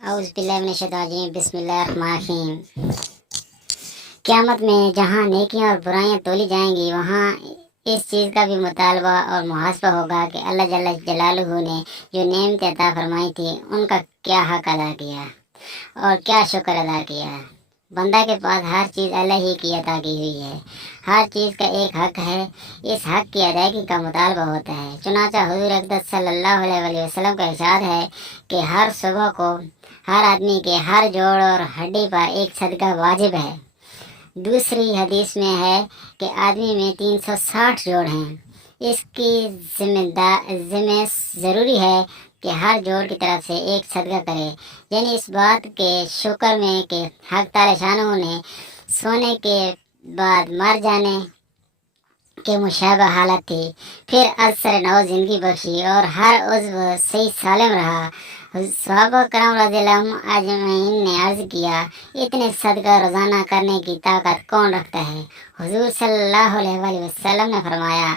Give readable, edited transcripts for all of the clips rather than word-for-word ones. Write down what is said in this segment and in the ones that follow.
اعوذ باللہ من الشیطان الرجیم، بسم اللہ الرحمن الرحیم۔ قیامت میں جہاں نیکیاں اور برائیاں تولی جائیں گی، وہاں اس چیز کا بھی مطالبہ اور محاسبہ ہوگا کہ اللہ جل جلالہ نے جو نعمت عطا فرمائی تھی ان کا کیا حق ادا کیا اور کیا شکر ادا کیا۔ بندہ کے پاس ہر چیز اللہ ہی کی عطا کی ہوئی ہے، ہر چیز کا ایک حق ہے، اس حق کی ادائیگی کا مطالبہ ہوتا ہے۔ چنانچہ حضور اقدس صلی اللہ علیہ وسلم کا ارشاد ہے کہ ہر صبح کو ہر آدمی کے ہر جوڑ اور ہڈی پر ایک صدقہ واجب ہے۔ دوسری حدیث میں ہے کہ آدمی میں 360 جوڑ ہیں، اس کی ذمہ ضروری ہے کہ ہر جوڑ کی طرف سے ایک صدقہ کرے، یعنی اس بات کے شکر میں کہ حق تعالی شانہ نے سونے کے بعد مر جانے کے مشابہ حالت تھی، پھر اثر نو زندگی بخشی اور ہر عضو صحیح سالم رہا۔ صحابہ کرام رضی اللہ عنہم اجمعین نے عرض کیا، اتنے صدقہ روزانہ کرنے کی طاقت کون رکھتا ہے؟ حضور صلی اللہ علیہ وآلہ وسلم نے فرمایا،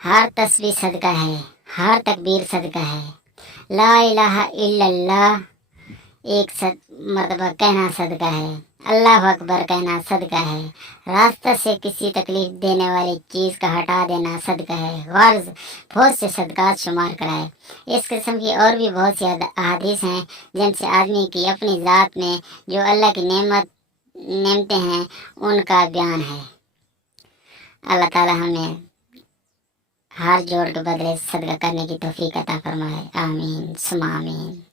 ہر تسبیح صدقہ ہے، ہر تکبیر صدقہ ہے، لا الہ الا اللہ ایک مرتبہ کہنا صدقہ ہے، اللہ اکبر کہنا صدقہ ہے، راستہ سے کسی تکلیف دینے والی چیز کا ہٹا دینا صدقہ ہے، غرض بہت سے صدقات شمار کرائے۔ اس قسم کی اور بھی بہت سی احادیث ہیں جن سے آدمی کی اپنی ذات میں جو اللہ کی نعمتیں ہیں ان کا بیان ہے۔ اللہ تعالی ہمیں ہر جوڑ کے بدلے صدقہ کرنے کی توفیق عطا فرمائے، آمین ثم آمین۔